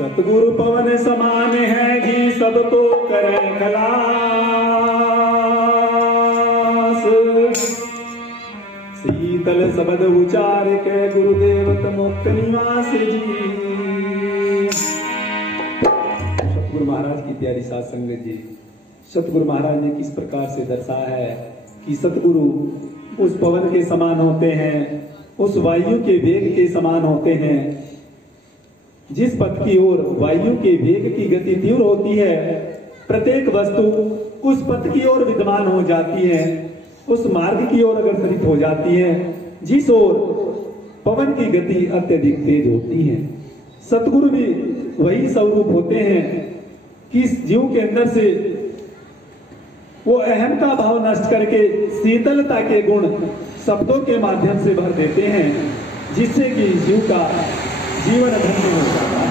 सतगुरु पवन समान है जी, सबको करे खलास। शीतल शब्द उचार के गुरुदेव मुक्त निवास जी। सतगुरु महाराज की प्यारी साध संगत जी, सतगुरु महाराज ने किस प्रकार से दर्शाया है कि सतगुरु उस पवन के समान होते हैं, उस वायु के वेग के समान होते हैं। जिस पथ की ओर वायु के वेग की गति तीव्र होती है, प्रत्येक वस्तु उस पथ की ओर विद्यमान हो जाती है, उस मार्ग की ओर अग्रसरित हो जाती है जिस ओर पवन की गति अत्यधिक तेज होती है। सतगुरु भी वही स्वरूप होते हैं कि इस जीव के अंदर से वो अहम का भाव नष्ट करके शीतलता के गुण शब्दों के माध्यम से भर देते हैं, जिससे कि जीव का जीवन धन्य हो जाता है।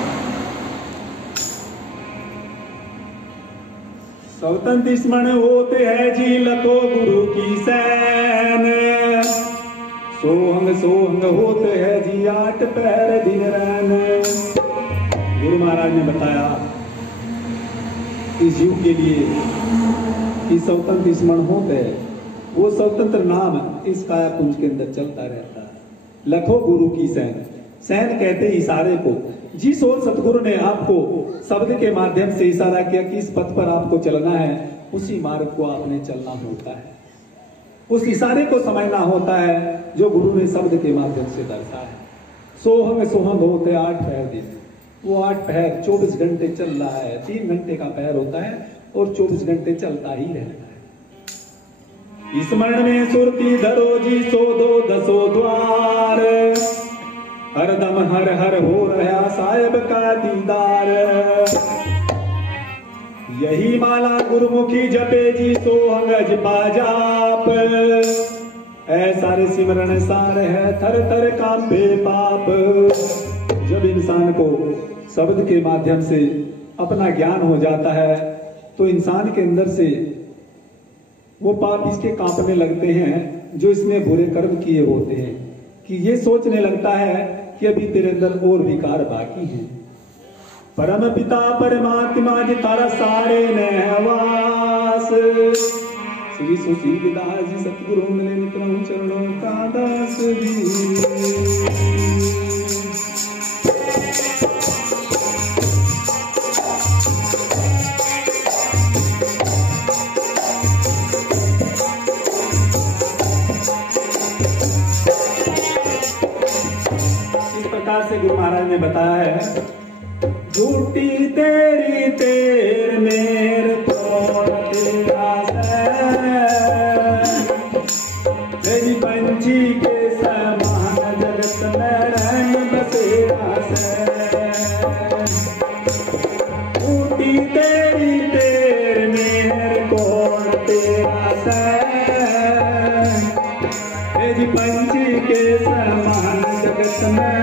स्वतंत्र स्मरण होते हैं जी, लखो गुरु की सैन। सोहंग होते हैं जी, 8 पैर दिन रैन। गुरु महाराज ने बताया इस जीव के लिए कि स्वतंत्र स्मरण होते है, वो स्वतंत्र नाम इस काया पुंज के अंदर चलता रहता है। लखो गुरु की सैन, सैन कहते इशारे को। जिस ओर सतगुरु ने आपको शब्द के माध्यम से इशारा किया कि इस पथ पर आपको चलना है, उसी मार्ग को आपने चलना होता है, उस इशारे को समझना होता है जो गुरु ने शब्द के माध्यम से दर्शाया है। सोहंग होते 8 पैर दिन, वो 8 पैर 24 घंटे चल रहा है। 3 घंटे का पैर होता है और 24 घंटे चलता ही रहता है। स्मरण में सुरती धरो जी, सो दो दसो द्वार। हरदम हर हर हो रहा साहेब का दीदार। यही माला गुरुमुखी जपे जी, सोहंग जपा जाप। ऐसा सिमरण सार है, थर थर कांपे पाप। जब इंसान को शब्द के माध्यम से अपना ज्ञान हो जाता है तो इंसान के अंदर से वो पाप इसके कांपने लगते हैं जो इसने बुरे कर्म किए होते हैं, कि ये सोचने लगता है कि अभी तेरे अंदर और विकार बाकी हैं। परम पिता परमात्मा जी तारा सारे नहवास। श्री सुशील दास जी सतगुरु मिले नितरम चरणों का दास जी। से गुरु महाराज ने बताया है, झूठी तेरी तेर मेर कौन तेरा तेरी पंछी के समान जगत में रंग बसेरा से। झूठी तेरी तेर मेर कौन तेरा तेरी पंछी के समान जगत में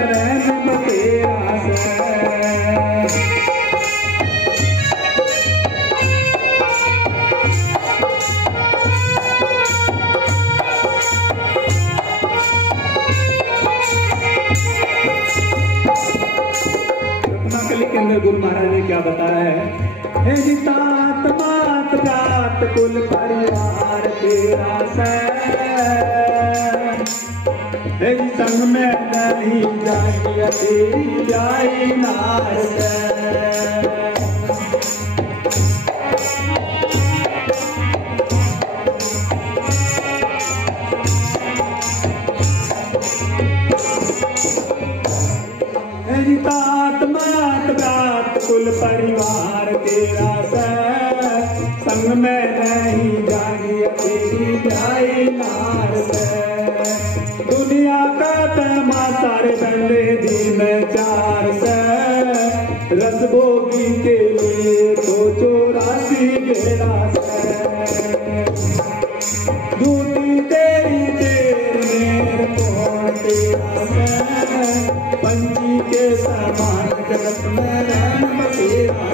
के अंदर गुरु महाराज ने क्या बताया है, हे तात मात प्रात कुल परिवार तेरा हे संग में नहीं जाइए तेरी जाई नार कुल परिवार तेरा संग में नहीं जागी तेरी जाई नार दुनिया का तमा सारे बंदे दिन 4 रसभोगी के लिए तो 84 बेड़ा दूती तेरी तेरे कौन तेरा पंछी के समान जगत में रहन बसेरा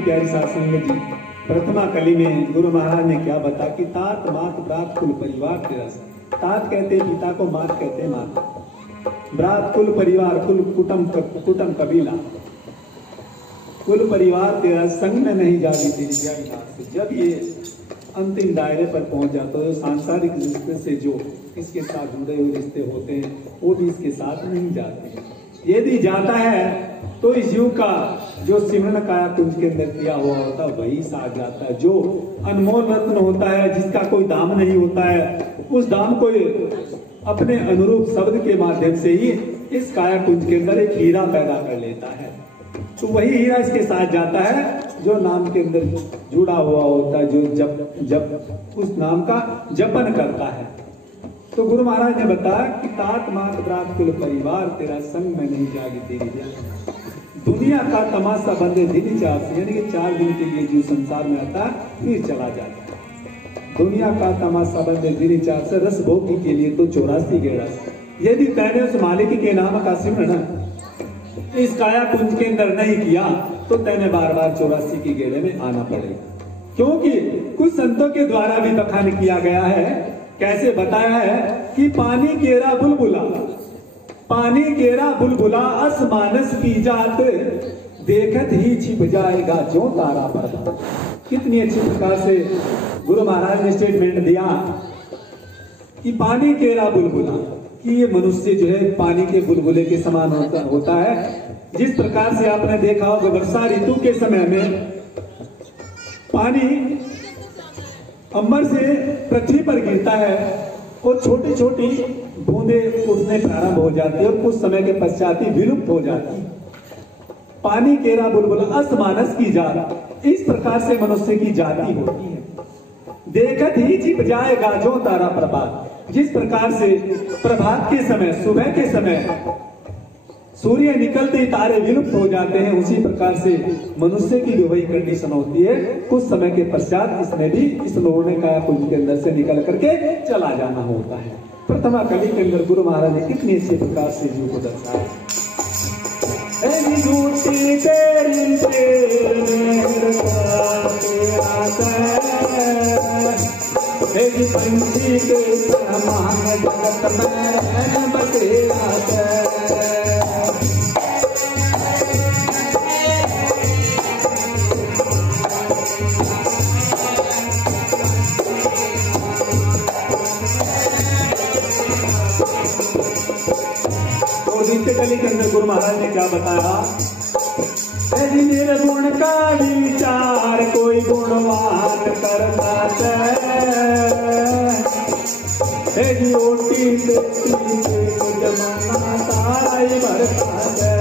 की प्यारी साध संगत जी, प्रथमा कली में गुरु महाराज ने क्या बता कि तात मात ब्रात कुल परिवार तेरस। तात कहते पिता को, मात कहते माता, ब्रात कुल परिवार, कुल कुटुंब कबीला, कुल परिवार तेरा संग में नहीं जाती तेरी से। जब ये अंतिम दायरे पर पहुंच जाता है, सांसारिक रिश्ते से जो इसके साथ जुड़े हुए रिश्ते होते हैं वो भी इसके साथ नहीं जाते। यदि जाता है तो इस युग का जो सिमरन काया कुंज के अंदर किया हुआ होता है वही साथ जाता है। जो अनमोल रत्न होता है, जिसका कोई दाम नहीं होता है, उस दाम को अपने अनुरूप शब्द के माध्यम से ही इस काया कुंज के अंदर एक हीरा पैदा कर लेता है। तो वही हीरा इसके साथ जाता है जो नाम के अंदर जुड़ा हुआ होता है, जो जब उस नाम का जपन करता है। तो गुरु महाराज ने बताया कि तात मात ब्रात कुल परिवार तेरा संग में नहीं जागी तेरी जान। दुनिया का तमाशा बंदे दिन चार से, यानी कि 4 दिन के लिए जो संसार में आता है फिर चला जाता है। दुनिया का तमाशा बंदे दिन चार से, रस भोगी के लिए तो 84 के रस। यदि तैने उस मालिक के नाम का सिमरन इस काया कुंज के अंदर नहीं किया तो तैने बार बार 84 की गेड़े में आना पड़ेगा। क्योंकि कुछ संतों के द्वारा भी बखान किया गया है, कैसे बताया है कि पानी केरा बुलबुला, पानी केरा बुलबुला असमानस की जात, देखत ही छिप जाएगा जो तारा पर। कितनी अच्छी प्रकार से गुरु महाराज ने स्टेटमेंट दिया कि पानी केरा बुलबुला, कि ये मनुष्य जो है पानी के बुलबुले के समान होता है। जिस प्रकार से आपने देखा होगा वर्षा ऋतु के समय में पानी अंबर से पृथ्वी पर गिरता है और छोटी छोटी बूंदे उठने प्रारंभ हो जाती है और कुछ समय के पश्चात ही विलुप्त हो जाती। पानी केरा बुलबुला असमानस की जात, इस प्रकार से मनुष्य की जाति होती है। देखत ही छिप जाएगा जो तारा प्रभात, जिस प्रकार से प्रभात के समय, सुबह के समय सूर्य निकलते ही तारे विलुप्त हो जाते हैं, उसी प्रकार से मनुष्य की भी वही कंडीशन होती है। कुछ समय के पश्चात इसमें भी इस लोड़ने का कुंज के अंदर से निकल करके चला जाना होता है। प्रथमा कली के अंदर गुरु महाराज ने कितनी अच्छी प्रकार से जीव को दर्शाया। पंछी के समान जगत में बसेरा कली के अंदर गुरु महाराज ने क्या बताया, निर्गुण का विचार कोई गुणवान करता है, ओटी जमाना सारा ही भरता है।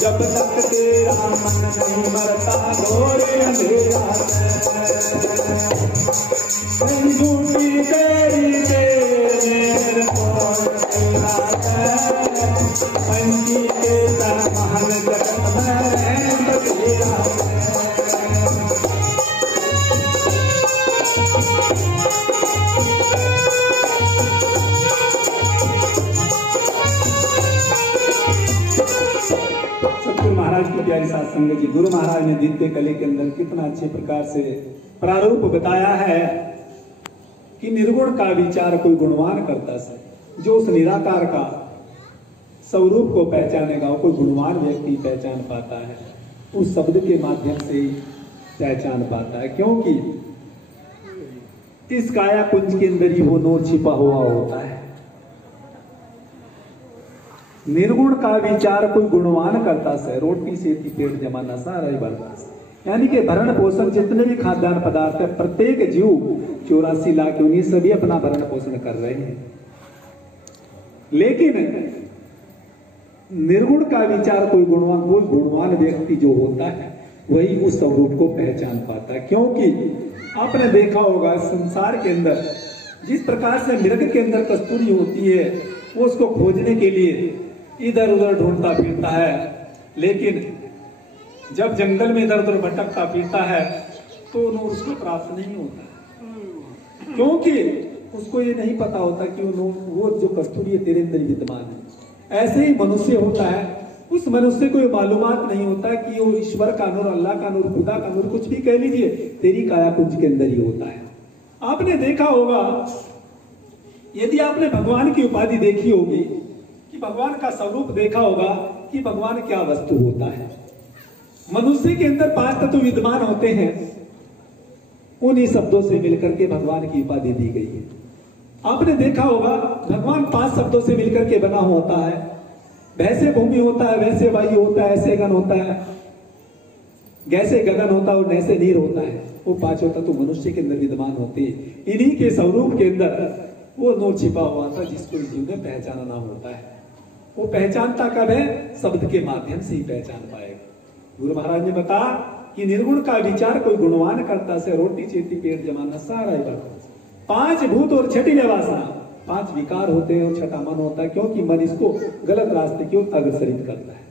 जब तक तेरा मन नहीं मरता घोर अंधेरा झूठी तेरी देर पंछी के महल जगत में बसेरा। महाराज की प्यारी साध संगत जी, गुरु महाराज ने द्वितीय कली के अंदर कितना अच्छे प्रकार से प्रारूप बताया है कि निर्गुण का विचार कोई गुणवान करता है। जो उस निराकार का स्वरूप को पहचानेगा वो कोई गुणवान व्यक्ति पहचान पाता है, उस शब्द के माध्यम से ही पहचान पाता है। क्योंकि इस काया कुंज के अंदर ही वो नूर छिपा हुआ होता है। निर्गुण का विचार कोई गुणवान करता है, रोटी से पेट जमाना सारा ही भरता है। यानी कि भरण पोषण जितने भी खाद्यान्न पदार्थ है, प्रत्येक जीव 84 लाख योनि सभी अपना भरण पोषण कर रहे हैं। लेकिन निर्गुण का विचार कोई गुणवान व्यक्ति जो होता है वही उस स्वरूप को पहचान पाता है। क्योंकि आपने देखा होगा संसार के अंदर जिस प्रकार से मृग के अंदर कस्तूरी होती है, वो उसको खोजने के लिए इधर उधर ढूंढता फिरता है, लेकिन जब जंगल में इधर उधर भटकता फिरता है तो नूर उसको प्राप्त नहीं होता, क्योंकि उसको ये नहीं पता होता कि वो जो कस्तूरी है तेरे अंदर विद्यमान है। ऐसे ही मनुष्य होता है, उस मनुष्य को ये मालूमात नहीं होता कि वो ईश्वर का नूर, अल्लाह का नूर, खुदा का नूर, कुछ भी कह लीजिए, तेरी काया कुंज के अंदर ही होता है। आपने देखा होगा, यदि आपने भगवान की उपाधि देखी होगी, कि भगवान का स्वरूप देखा होगा कि भगवान क्या वस्तु होता है। मनुष्य के अंदर 5 तत्व विद्यमान होते हैं, उन्हीं शब्दों से मिलकर के भगवान की उपाधि दी गई है। आपने देखा होगा भगवान 5 शब्दों से मिलकर के बना होता है। वैसे भूमि होता है, वैसे वायु होता है, ऐसे गण होता है, जैसे गगन होता है और नैसे नीर होता है। वो 5 तत्व मनुष्य के अंदर विद्यमान होते हैं। इन्हीं के स्वरूप के अंदर वो नूर छिपा हुआ था, जिसको जीव ने पहचानना होता है। वो पहचानता कब है? शब्द के माध्यम से ही पहचान पाएगा। गुरु महाराज ने बताया कि निर्गुण का विचार कोई गुणवान करता से रोटी चेती पेट जमाना सारा ही बढ़ता। 5 भूत और छठी वासना, 5 विकार होते हैं और छठा मन होता है, क्योंकि मन इसको गलत रास्ते की ओर अग्रसरित करता है।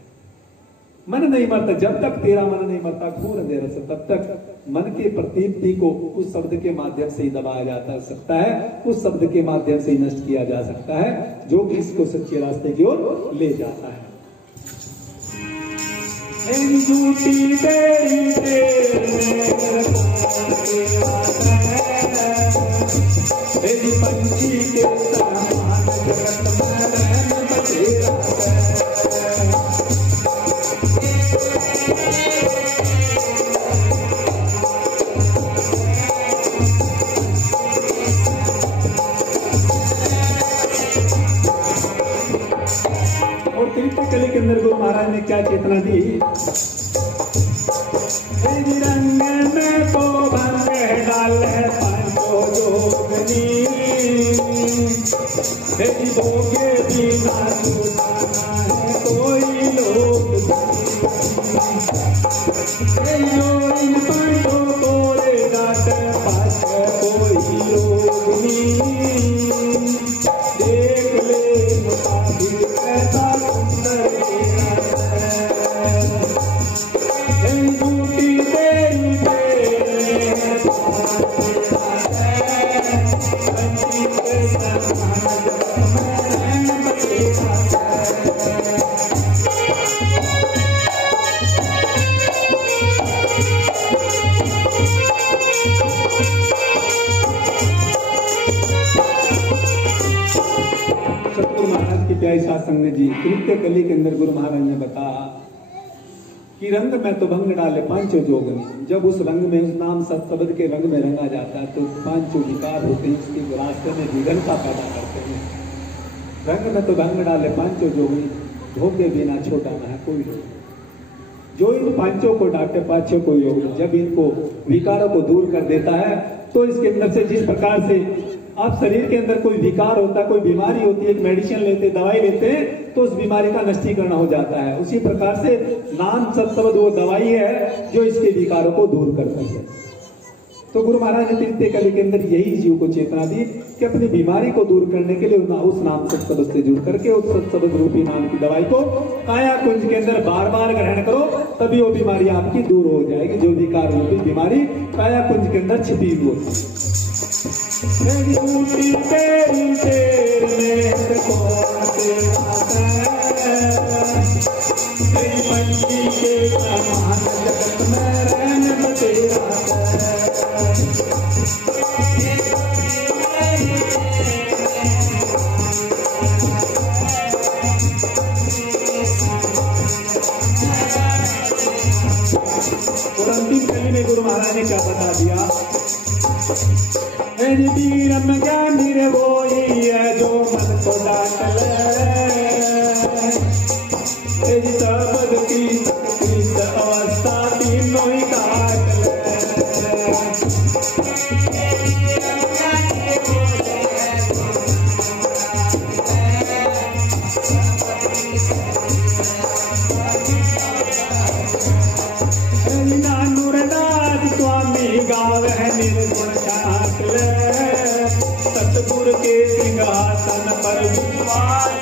मन नहीं मरता, जब तक तेरा मन नहीं मरता घोर अंधेरा से, तब तक मन के प्रतीति को उस शब्द के माध्यम से ही दबाया जा सकता है, उस शब्द के माध्यम से ही नष्ट किया जा सकता है, जो कि इसको सच्चे रास्ते की ओर ले जाता है। झूठी तेरी तेरी पंछी के समान जगत में रहन बसेरा कली के अंदर गुरु महाराज ने क्या चेतना दी? रंग में तो भंग डाल है पांचो जोगनी, भोगे बिना सुना है कोई लोग, इन पांचो तोरे डाट पास कोई लोग देख ले मुताबिक ऐसा संग जी कृत्य कली के अंदर गुरु महाराज ने बताया कि रंग में तो भंग डाले पांचों जोगनी। जब उस रंग में, उस नाम शब्द के रंग में रंगा जाता है तो 5 विकार होते हैं, उसके रास्ते में विघ्नता पैदा करते हैं। रंग में तो भंग डाले पांचों जोगनी, धोखे बिना छोटा ना है कोई लोग। जो इन 5 को डांटे 5 को योग, जब इनको विकारों को दूर कर देता है तो इसके अंदर से, जिस प्रकार से आप शरीर के अंदर कोई विकार होता है, कोई बीमारी होती है, एक मेडिसिन लेते, दवाई लेते हैं तो उस बीमारी का नष्टीकरण हो जाता है। उसी प्रकार से नाम सत्शब्द वो दवाई है जो इसके विकारों को दूर करती है। तो गुरु महाराज ने तृतीय कली के अंदर यही जीव को चेतना दी कि अपनी बीमारी को दूर करने के लिए उस नाम सत्शब्द से जुड़ करके उस सत्शब्द रूपी नाम की दवाई को काया कुंज के अंदर बार बार ग्रहण करो, तभी वो बीमारी आपकी दूर हो जाएगी। जो विकार रूपी बीमारी काया कुंज के अंदर छिपी हुई होती है। तेरी पंछी के समान जगत में रहन बसेरा और अंतिम कली में गुरु महाराज ने क्या बता दिया? वीरम ज्ञानी रे वो ही है जो मन को डांट ले, शब्द की अवस्था तीनों ही काट ले। नानुरदास स्वामी गाव है निर्गुण ठाक ले, सतगुरु के सिंहासन पर विश्वास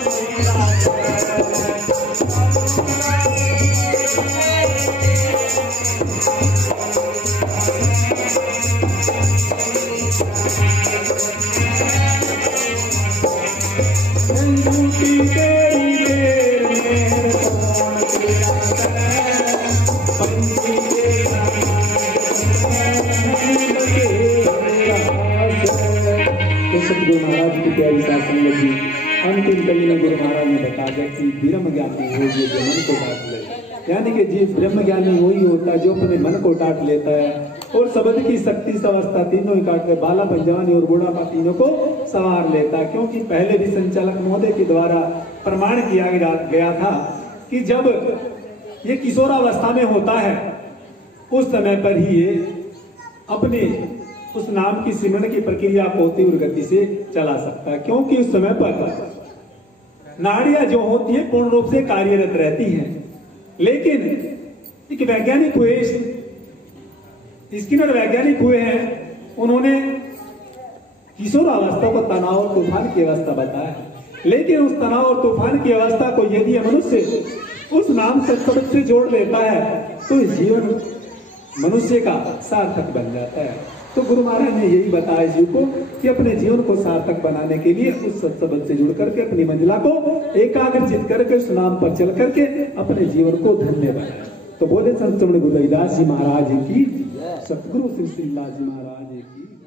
अंतिम कली में गुरु महाराज ने बता दिया कि ब्रह्म ज्ञानी हो जो मन को डांट ले, यानी कि जी ब्रह्म ज्ञानी वही होता है जो अपने मन को डांट लेता है और शब्द की शक्ति अवस्था तीनों ही काट ले, बाला पंजवानी और बुढ़ापा तीनों को सवार लेता है। क्योंकि पहले भी संचालक महोदय के द्वारा प्रमाण किया गया था कि जब ये किशोरावस्था में होता है उस समय पर ही ये अपने उस नाम की सिमरण की प्रक्रिया को तीव्र गति से चला सकता है। क्योंकि उस समय पर नाड़ियां जो होती है पूर्ण रूप से कार्यरत रहती हैं, लेकिन एक वैज्ञानिक हुए, स्किनर वैज्ञानिक हुए हैं, उन्होंने किशोरावस्था को तनाव और तूफान की अवस्था बताया। लेकिन उस तनाव और तूफान की अवस्था को यदि मनुष्य उस नाम से शब्द से जोड़ लेता है तो इस जीवन मनुष्य का सार्थक बन जाता है। तो गुरु महाराज ने यही बताया जीव को कि अपने जीवन को सार्थक बनाने के लिए उस सत्संग से जुड़ करके अपनी मंजिला को एकाग्रचित करके उस नाम पर चल करके अपने जीवन को धन्य बनाए। तो बोले संत गुरु रविदास जी महाराज की, सतगुरु श्री श्रीलाल जी महाराज की।